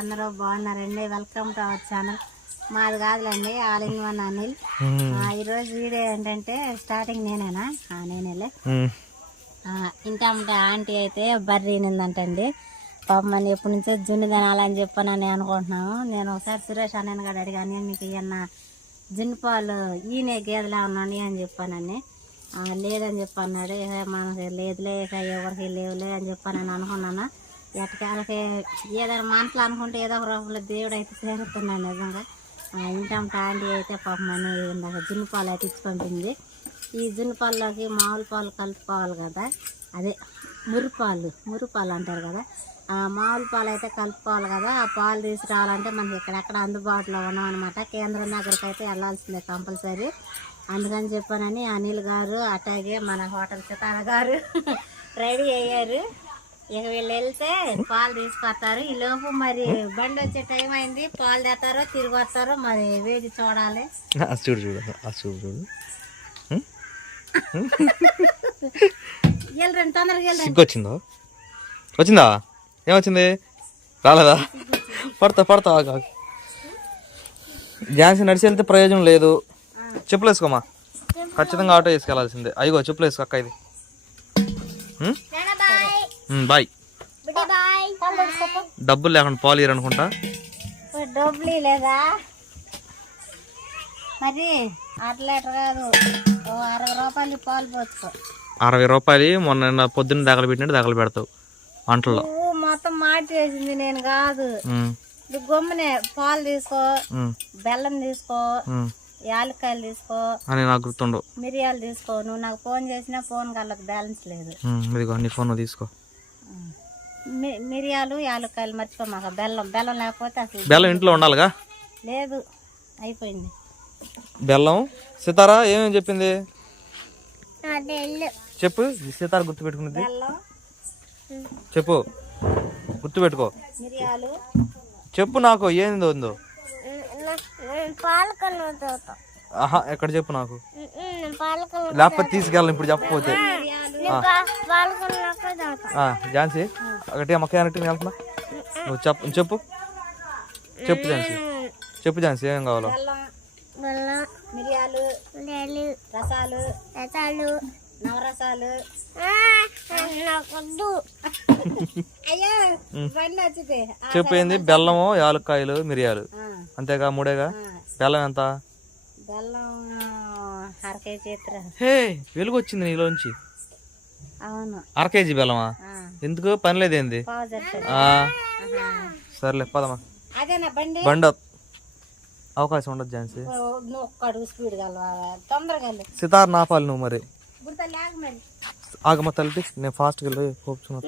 అందరూ బాగున్నారండి. Welcome to our channel. మాది కాదులేండి, ఆల్ ఇన్ వన్ అనిల్. ఈరోజు వీడియో ఏంటంటే స్టార్టింగ్ నేనేనా నేనేలే ఇంటమ్మ ఆంటీ అయితే బర్రీ నిందంటండి. పాపం అని ఎప్పటి నుంచో జున్ను తినాలని చెప్పానని అనుకుంటున్నాము. నేను ఒకసారి సురేష్ అన్నయ్య కూడా అడిగాను, మీకు ఏమన్నా జున్ను పాలు ఈయనే గేదెలు ఉన్నాయి అని చెప్పానని. లేదని చెప్పన్నాడు. మనకి లేదులే, ఇక ఎవరికి లేవులే అని చెప్పానని అనుకున్నాను. ఎట్టకాలకి ఏదైనా మనసులో అనుకుంటే ఏదో ఒక రూపంలో దేవుడు అయితే చేరుతున్నాడు నిజంగా. ఇంటమ్మ ఆంటీ అయితే పాపం అని ఇందాక జున్ను పాలు అయితే ఇచ్చి పంపింది. ఈ జున్ను పాల్లోకి మామూలు పాలు కలుపుకోవాలి కదా, అదే మురుపాలు అంటారు కదా, మామూలు పాలు అయితే కలుపుకోవాలి కదా. ఆ పాలు తీసుకురావాలంటే మనకి ఇక్కడెక్కడ అందుబాటులో ఉన్నామన్నమాట. కేంద్రం దగ్గరికి అయితే వెళ్ళాల్సిందే కంపల్సరీ. అందుకని చెప్పానని అనిల్ గారు అట్లాగే మన హోటల్ సితారా గారు రెడీ అయ్యారు. ఇక వీళ్ళు వెళ్తే పాలు తీసుకొస్తారు. ఈ లోపు మరి బండి వచ్చే టైం అయింది. పాలు తెస్తారో తిరిగి వస్తారో మరి వేచి చూడాలి. చూడు వెళ్ళండి, తొందరగా వెళ్ళండి. వచ్చిందా? ఏమొచ్చింది? రాలేదా? పడతా ఝాన్సీ నడిచి వెళ్తే ప్రయోజనం లేదు. చెప్పులు వేసుకోమా, ఖచ్చితంగా ఆటో వేసుకెళ్లాల్సిందే. అయ్యో చెప్పులు వేసుకో అక్క. ఇది బాయ్. డబ్బులు లేకుండా పాలు ఇరనుకుంటా. డబ్బులు లేదా మరి? 1 లీటర్ కాదు, 60 రూపాయలు పాలు పోసుకో. 60 రూపాయలు మొన్న పొద్దున్న దాఖలు పెట్టినట్టు దాఖలు పెడతావు వంటల్లో. మొత్తం మార్చేసింది నేను కాదు. గమ్మునే పాలు తీసుకో, బెల్లం తీసుకో, యాలక్కాయలు తీసుకో అని నాకు గుర్తుండవు. మిరియాలు తీసుకో. నువ్వు నాకు ఫోన్ చేసినా ఫోన్ కళ్ళకి బ్యాలెన్స్ లేదు. ఇదిగో నీ ఫోన్ తీసుకో. మిరియాలు యాలక్కాయలు మర్చిపో. మాకు బెల్లం లేకపోతే అసలు బెల్లం ఇంట్లో ఉండాలిగా. లేదు, అయిపోయింది బెల్లం. సితారా ఏమేమి చెప్పింది చెప్పు. సితారా గుర్తు పెట్టుకున్నది చెప్పు, గుర్తు పెట్టుకో. మిరియాలు చెప్పు నాకు ఏందో ఉందో. ఆహా ఎక్కడ చెప్పు నాకు, లేకపోతే తీసుకెళ్ళను ఇప్పుడు చెప్పకపోతే. ఝాన్సీ ఒకటి అమ్మకి వెళ్తున్నా. నువ్వు చెప్పు ఝాన్సీ ఏమేం కావాలో. మిరియాలు, రసాలు, నవరసాలు. చెప్పు ఏంది? బెల్లము, యాలక్కాయలు, మిరియాలు, అంతేగా? 3ఏగా? బెల్లం ఎంత? బెల్లం 1/2 కేజీ. హే వెలుగు వచ్చింది నీలోంచి. అవును, 1/2 కేజీ బెల్లమా? ఎందుకు పని లేదేంది? సర్లే పదమ్మా. బండి అవకాశం ఉండదు ఝాన్సీ. సితార్ నాపాలి నువ్వు మరి. ఆగమ్మ తల్లి, నేను ఫాస్ట్గా వెళ్ళి కూర్చుని.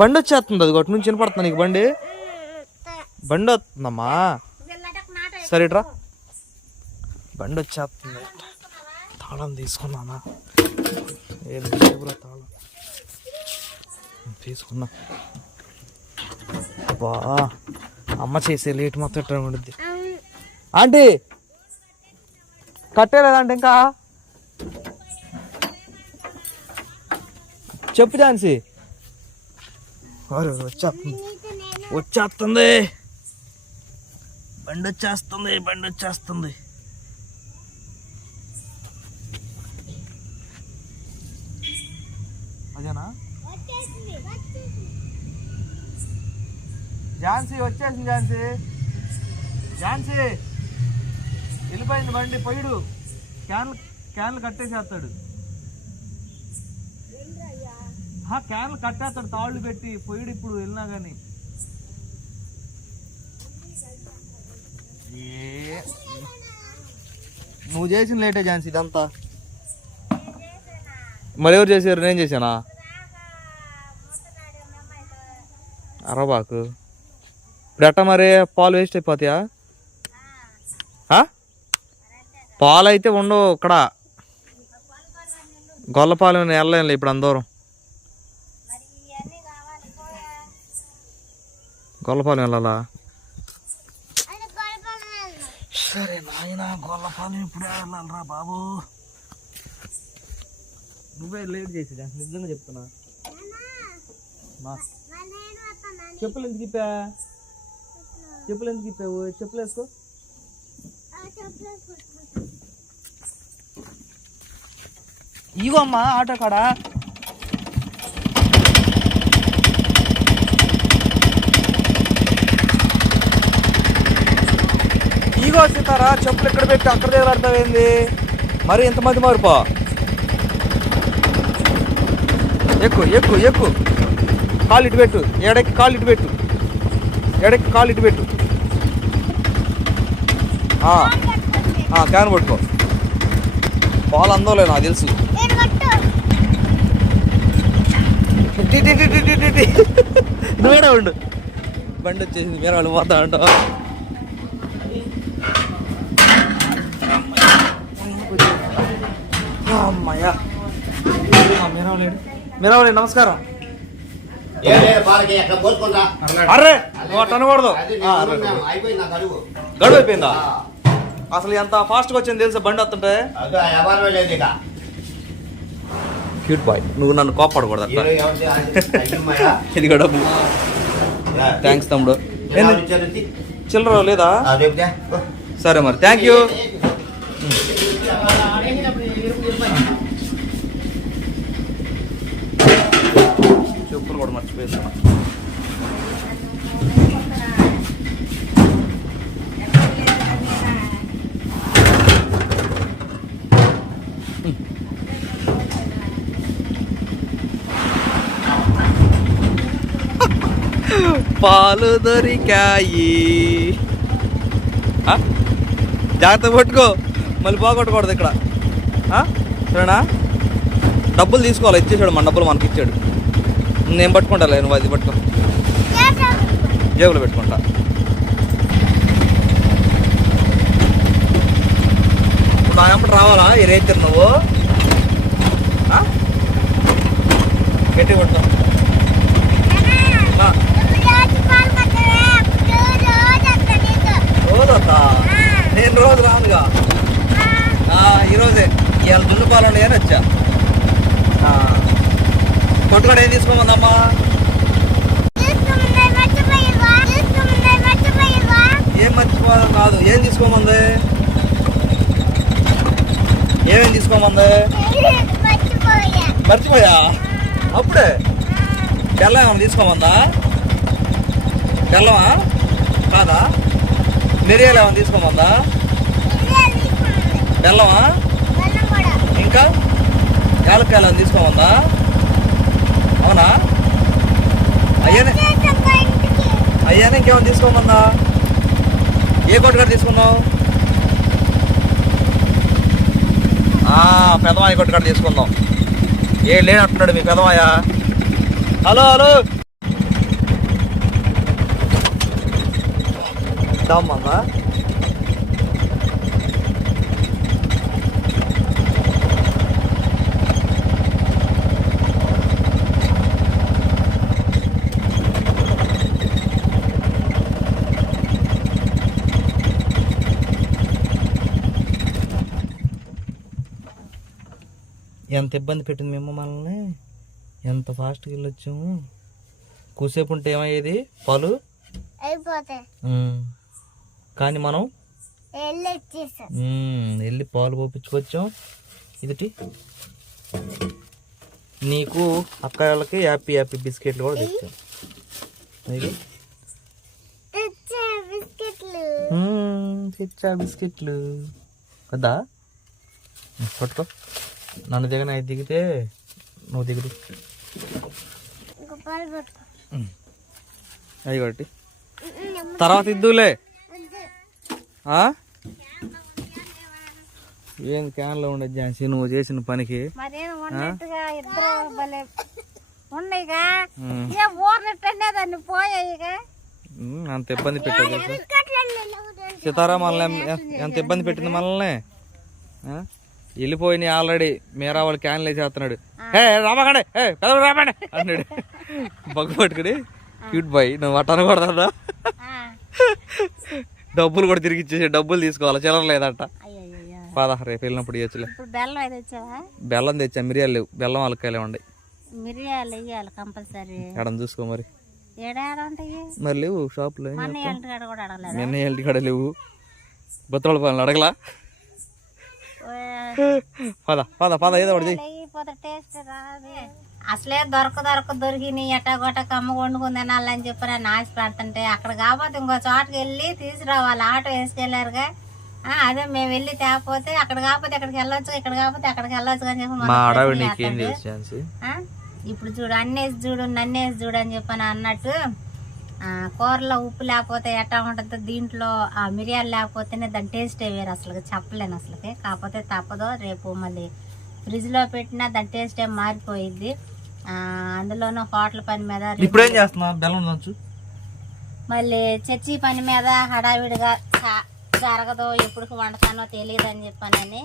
బండి వచ్చేస్తుంది, అది ఒకటి నుంచి వినపడుతున్నా నీకు. బండి వస్తుందమ్మా. సరేట్రా, బండి వచ్చేస్తుంది. తాళం తీసుకున్నానా? ఏది తాళం తీసుకున్నా. బా అమ్మ చేసే లేట్ మొత్తం ఎట్లా ఉండుద్ది. ఆంటీ కట్టేలేదంటే ఇంకా చెప్పు ఝాన్సీ. వచ్చేస్తుంది బండి వచ్చేస్తుంది. అదేనా ఝాన్సీ? వచ్చేసింది ఝాన్సీ వెళ్ళిపోయింది బండి. పొయ్యుడు క్యాన్లు కట్టేసేస్తాడు. క్యాన్లు కట్టేస్తాడు తాళ్ళు పెట్టి. పొయ్యుడు ఇప్పుడు వెళ్ళినా గాని. నువ్వు చేసిన లేటే ఝాన్సీ ఇదంతా. మరి ఎవరు చేశారు? నేను చేశానా? అరబాకు. ఇప్పుడు ఎట్టా మరి? పాలు వేస్ట్ అయిపోతాయా? పాలు అయితే ఉండవు ఇక్కడ. గొల్లపాలెం వెళ్ళలేం ఇప్పుడు అందరం. గొల్లపాలెం వెళ్ళాలా? సరే నాయన, గొల్లపాలెం ఇప్పుడే వెళ్ళాలరా బాబు. నువ్వే లేట్ చేసేదా? నిజంగా చెప్తున్నా. చెప్పులు ఎందుకు ఇప్పా? చెప్పులు ఎందుకు ఇప్పావు? చెప్పులు వేసుకో. ఇగో అమ్మా ఆటో కాడ. ఇగో సీతారా, చెప్పులు ఎక్కడ పెట్టి అక్కడ దగ్గర మరి ఎంతమంది మారిపో. ఎక్కు ఎక్కు ఎక్కు, కాలు ఇటు పెట్టు, ఎడకి కాలు ఇటు పెట్టు, ఎడకి కాలు ఇటు పెట్టు. క్యాన్ పట్టుకో. పాలు అందోలే నాకు తెలుసు. నువ్వేనా ఉండు, బండి వచ్చేసింది. మీరు వాళ్ళు పోతా ఉంటావు. అమ్మాయ్యా, మీరావళి నమస్కారం. అర్రే నువ్వు అట్ట అనకూడదు. గడువు అయిపోయిందా? అసలు ఎంత ఫాస్ట్గా వచ్చింది తెలుసా బండి వస్తుంటే. క్యూట్ బాయ్, నువ్వు నన్ను కోపడకూడదు అట్లా. ఇది కూడా డబ్బులు. థ్యాంక్స్ తమ్ముడు. చిల్లర లేదా? సరే మరి, థ్యాంక్ యూ. చెప్పులు కూడా మర్చిపోయేస్తున్నా. పాలు దొరికాయి. జాగ్రత్త పట్టుకో, మళ్ళీ పోగొట్టకూడదు ఇక్కడ. సరేనా? డబ్బులు తీసుకోవాలి, ఇచ్చేసాడు మన డబ్బులు మనకి ఇచ్చాడు. నేను పట్టుకుంటా, నువ్వు అది పట్టుకో, జేబులో పెట్టుకుంటా. ఇప్పుడు నా ఎప్పుడు రావాలా ఈ రైతు? నువ్వు గట్టి పట్టుకో. రోజా? నేను రోజు రానుగా. ఈరోజే ఇవాళ దున్ను పాలు అని వచ్చా. కొట్టుకొని ఏం తీసుకోమందమ్మా? ఏం మర్చిపోవడం కాదు, ఏం తీసుకోమంది? ఏమేం తీసుకోమంది? మర్చిపోయా అప్పుడే. బెల్లం ఏమన్నా తీసుకోమందా? బెల్లమా కాదా? మిరియాలు ఏమన్నా తీసుకోమందా? బెల్లమా? ఇంకా యాలక్కాయలు ఏమన్నా తీసుకోమందా? అవునా? అయ్యానే ఇంకేమైనా తీసుకోమందా? ఏ కొట్టుకాడ తీసుకున్నావు? పెదమాయ కొట్టుకాడ తీసుకుందాం. ఏ లేనట్టున్నాడు మీ పెదమాయ. హలో హలో దమ్మా. ఎంత ఇబ్బంది పెట్టింది మేము మనల్ని. ఎంత ఫాస్ట్గా వెళ్ళొచ్చాము. కూసేపు ఉంటే ఏమయ్యేది? పాలు అయిపోతాయి. కానీ మనం వెళ్ళి పాలు పోపించుకొచ్చాం. ఇది నీకు అక్క వాళ్ళకి హ్యాపీ హ్యాపీ బిస్కెట్లు కూడా తెచ్చాం. తెచ్చా బిస్కెట్లు కదా. పట్టుకో, నన్ను దిగన అయితే దిగితే నువ్వు దిగుదు. అవి ఒకటి తర్వాత ఇద్దులే. ఏం క్యాన్లో ఉండదు ఝాన్సీ నువ్వు చేసిన పనికి. అంత ఇబ్బంది పెట్టదు సీతారా మనల్ని. ఎంత ఇబ్బంది పెట్టింది మనల్ని. వెళ్ళిపోయినాయి ఆల్రెడీ. మీరా వాళ్ళు క్యాన్లు వేసేస్తున్నాడు. రామకండి పెదవి రామండి అన్నాడు బగ్గు పట్టుకుని. క్యూట్ బాయ్, నువ్వు అట్ట అనకూడదా? డబ్బులు కూడా తిరిగి ఇచ్చేసి డబ్బులు తీసుకోవాలి, చిల్లర లేదంట. రేపు వెళ్ళినప్పుడు ఇవ్వచ్చులే. బెల్లం తెచ్చా, మిరియాలు లేవు. బెల్లం అలకాయలే ఉండే. మిరియాలు వేయాలి కంపల్సరీ. ఎడం చూసుకో మరి. ఏడాడ ఉంటాయి మరి లేవు షాప్లో. మన ఇంటి కాడ కూడా అడగలేదు. నిన్న ఇంటి కాడ లేవు. బొత్తల పనులు అడగలా. పద పద పద ఏదో ఒకటి టేస్ట్ రాదు. అసలే దొరికినాయి ఎట్టగొట్ట కమ్మ వండుకుని తినాలని చెప్పి నేను ఆశ పెడుతుంటే అక్కడ కాకపోతే ఇంకో చోటకి వెళ్ళి తీసుకురావాలి. ఆటో వేసుకెళ్లారుగా. అదే మేము వెళ్ళి తేకపోతే అక్కడ కాకపోతే ఇక్కడికి వెళ్ళొచ్చు, ఇక్కడ కాకపోతే అక్కడికి వెళ్ళొచ్చు అని చెప్పి ఇప్పుడు చూడు అన్నేసి చూడు నన్నేసి చూడు అని చెప్పని అన్నట్టు కూరలో ఉప్పు లేకపోతే ఎట్టా ఉంటుందో దీంట్లో మిరియాలు లేకపోతేనే దాని టేస్టే వేరు. అసలు చెప్పలేను అసలుకి. కాకపోతే తప్పదో రేపు మళ్ళీ ఫ్రిడ్జ్లో పెట్టినా దాని టేస్ట్ ఏం మారిపోయిద్ది. అందులోనూ హోటల్ పని మీద ఇప్పుడేం చేస్తున్నా బెల్లం దంచు. మళ్ళీ చర్చి పని మీద హడావిడిగా జరగదో ఎప్పుడు వండుతానో తెలియదు అని చెప్పానని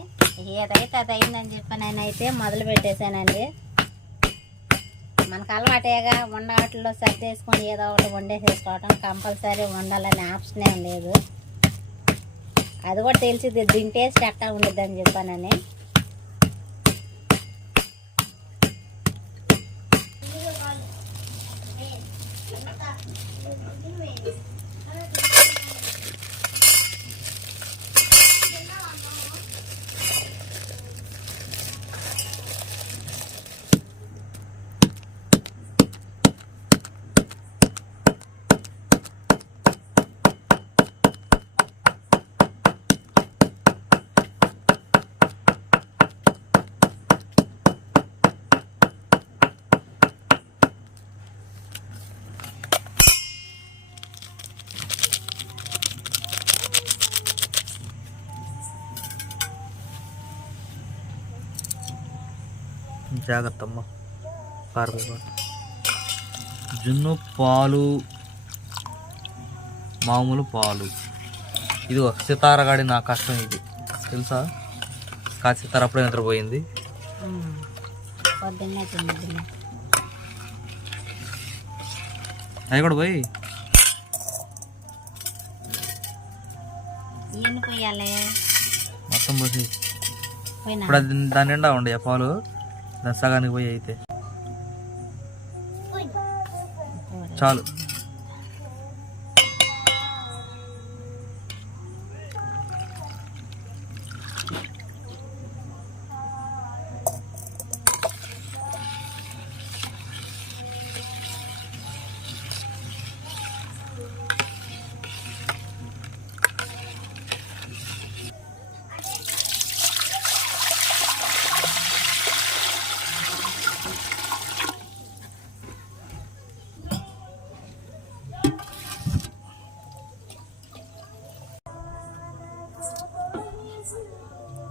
ఏదైతే అది అయిందని చెప్పానని అయితే మొదలు పెట్టేశానండి. మనకు అలవాటేగా వండవాటిలో సర్దేసుకొని ఏదో ఒకటి వండేసేసుకోవటం. కంపల్సరీ వండాలనే ఆప్షన్ ఏం లేదు. అది కూడా తెలిసింది దీని టేస్ట్ ఎట్టా ఉండిద్ది అని చెప్పానని. జాగ్రత్త అమ్మా. కారపూస జున్ను పాలు మామూలు పాలు. ఇది ఒక సితారగాడి నా కష్టం ఇది తెలుసా. కాదు సితార అప్పుడే నిద్రపోయింది. అవి కూడా పోయి మొత్తం పోసి ఇప్పుడు అది దాని నిండా ఉండే పాలు దాని సగానికి పోయి అయితే చాలు.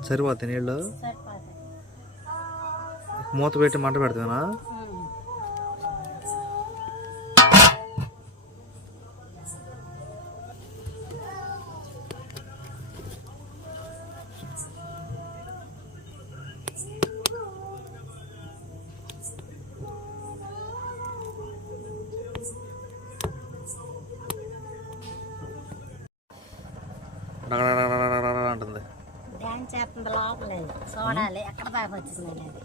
సరిపోతాయి నీళ్ళు. మూత పెట్టి మంట పెడతానా. అంటుంది. డ్యాన్స్ చేస్తుంది లోపల చూడాలి ఎక్కడ దాకా వచ్చింది అనేది.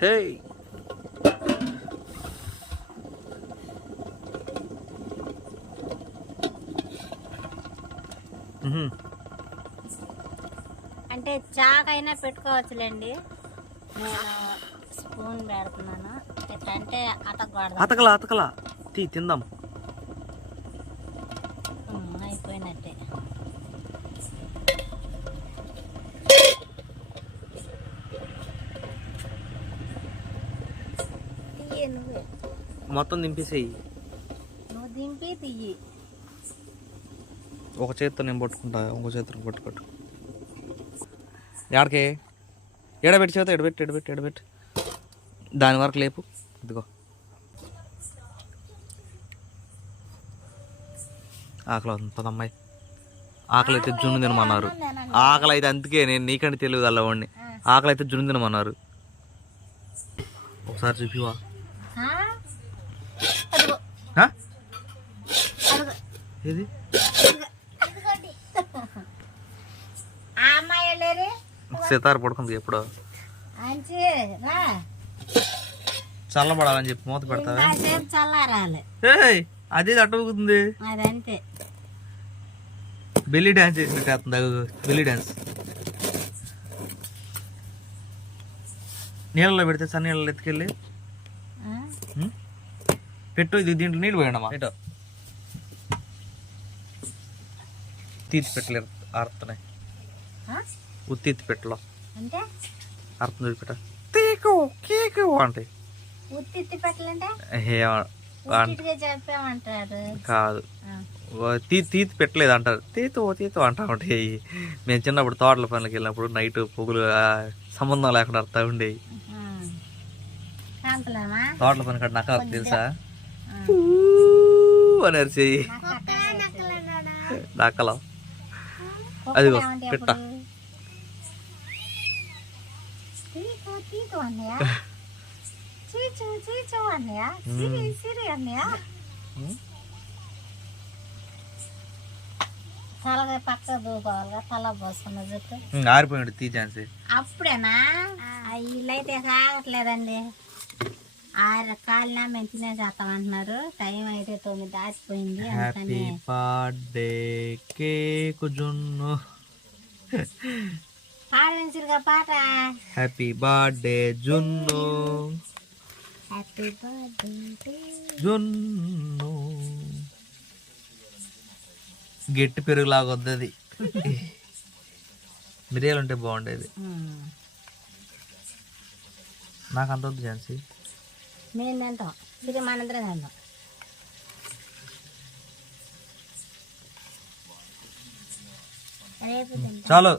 హే అంటే చాకైనా పెట్టుకోవచ్చులేండి. నేను స్పూన్ పెడుతున్నాను. ఎట్లా అంటే అతకలా అతకలా తిందాం. అయిపోయినట్టే. మొత్తం దింపేసేయి. నువ్వు దింపి తీయి. ఒక చేతితో నేను పట్టుకుంటా, ఇంకో చేతితో పట్టుకోట్టు. ఎడకే ఎడబెట్టి చేత ఎడబెట్టి దాని వరకు లేపు. ఇదిగో ఆకలి అవుతుంది పదమ్మాయి. ఆకలి అయితే జున్ను తినమన్నారు. ఆకలి అయితే అందుకే నేను నీకంటే తెలియదు అల్లవాడిని. ఆకలి అయితే జున్ను తినమన్నారు. ఒకసారి చూపివా. ఏది సితార పడుకుంది ఎప్పుడో. చల్లబడాలని చెప్పి మూత పెడతావా? కాసేపు చల్లారాలి. ఏయ్ అదే అట్టుకుంది. అదంతే. బెల్లీ డ్యాన్స్ చేసినట్టు బెల్లీ డ్యాన్స్. నీళ్ళలో పెడితే సన్న నీళ్ళలో ఎత్తుకెళ్ళి పెట్టు. ఇది దీంట్లో నీళ్ళు పోయండమ్మా. పెట్టు. తీర్చి పెట్టలేరు ఆరుతున్నాయి. ఉత్తి పెట్టలో అంటే అర్థం చూపెట్ట తీకు కేకు అంటే ఉత్తి పెట్టాలంటే చెప్పామంటారు కాదు. తీతి పెట్టలేదు అంటారు. తీతు అంటా ఉంటాయి. మేము చిన్నప్పుడు తోటల పనులకి వెళ్ళినప్పుడు నైట్ పొగులు సంబంధం లేకుండా అర్థం ఉండేవి. తోటల పని కాడ నక్క తెలుసా అని అరిచేయి నక్కలో. అదిగో పెట్ట. పక్క దూకోవాలిగా తల పోసుకున్న జుట్టు ఆరిపోయాడు తీ ఛాన్స్. అప్పుడేనా వీళ్ళైతే సాగట్లేదండి. 6 కాలినా మేము తినేసేస్తామంటున్నారు. టైం అయితే 9 దాచిపోయింది. హ్యాపీ బర్త్డే కేకు జున్ను. పాడించుగా పాట. హ్యాపీ బర్త్డే జున్ను. హ్యాపీ బర్త్డే జున్ను. గట్టి పెరుగులాగా వద్దు అది. మిరియాలు ఉంటే బాగుండేది. నాకు అంత వద్దు ఝాన్సీ. మేము తింటాం. ఇది మనందరం తింటాం. చాలు.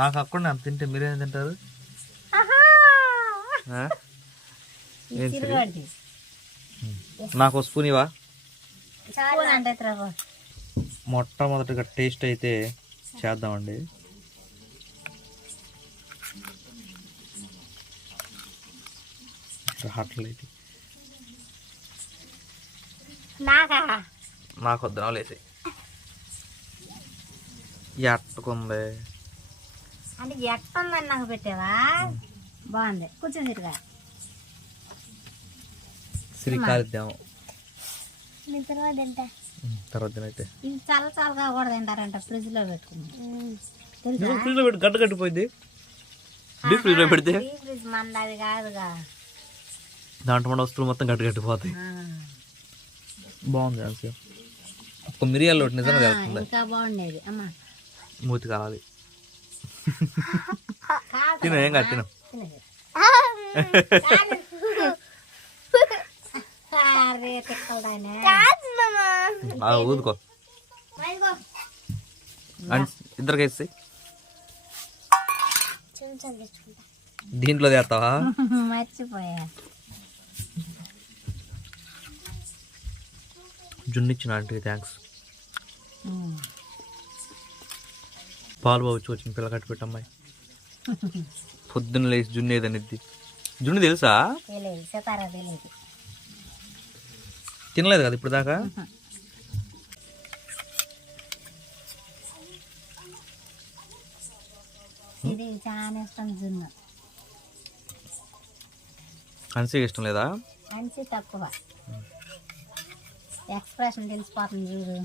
నాకు అక్కడ అంత తింటే మీరేం తింటారు? నాకు స్పూన్ ఇవా. మొట్టమొదటిగా టేస్ట్ అయితే చేద్దామండి. హట్లయితే నాకు వద్దు లేసి ఎట్టుకుంది అంటే ఎట్టుందని నాకు పెట్టావా? బాగుంది. కూర్చొని తిరిగా సిరికాలిద్దాము తర్వాత అయితే. ఇది చల్లగా కూడా తింటారంట. ఫ్రిడ్జ్ లో పెట్టుకుని ఫ్రిడ్జ్ లో పెట్టి గడ్డ కట్టిపోయింది. ఫ్రిడ్జ్ లో పెడితే ఫ్రిడ్జ్ మంది అది కాదుగా. దాంట్లో మన వస్తువులు మొత్తం గడ్డ కట్టిపోతాయి. బాగుంది ఝాన్సీ. ఒక్క మిరియాలు నిజంగా తెలుస్తుంది. ఇంకా బాగుండేది అమ్మా. మూతి కావాలి. తిన ఏం కాదు తిన. ఊదుకో. ఇద్దరికి వేసి దీంట్లో చేస్తావా? మర్చిపోయా. జున్నిచ్చిన ఆంటీ థ్యాంక్స్. పాలు బావచ్చు వచ్చిన పిల్ల కట్టి పెట్టమ్మాయి. పొద్దున్న లేచి జున్ను ఏదనిద్ది. జున్ను తెలుసా? తినలేదు కదా ఇప్పుడు దాకా. ఇది చాలా ఇష్టం జున్ను. హన్సీకి ఇష్టం లేదా? హన్సీ తక్కువ. ఎక్స్ప్రెషన్ తెలిసిపోతుంది చూడు.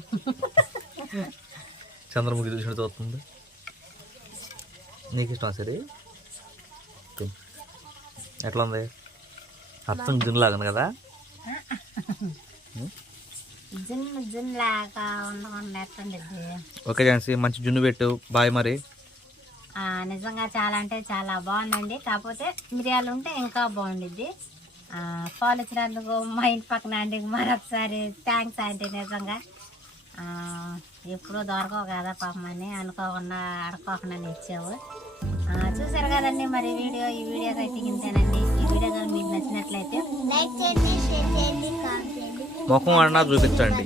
చంద్రముఖి చూసినట్టు అవుతుంది. నీకు ఇష్టం సరే. ఎట్లా ఉంది? అర్థం జున్ను లాగా కదా. జున్ను లాగా ఉండకుండా ఎట్టుండి. ఓకే ఝాన్సీ మంచి జున్ను పెట్టు. బాయ్ మరి. నిజంగా చాలా అంటే చాలా బాగుందండి. కాకపోతే మిరియాలు ఉంటే ఇంకా బాగుండిద్ది. పాలు ఇచ్చినందుకు మా ఇంటి పక్కన ఆంటీకి మరొకసారి థ్యాంక్స్ ఆంటీ. నిజంగా ఎప్పుడూ దొరకవు కదా పాపం అని అనుకోకుండా అడుకోకుండా ఇచ్చావు. చూసారు కదండి మరి ఈ వీడియో అయితే ఇంతేనండి. ఈ వీడియో కానీ మీకు నచ్చినట్లయితే ముఖం అన్నా చూపించండి.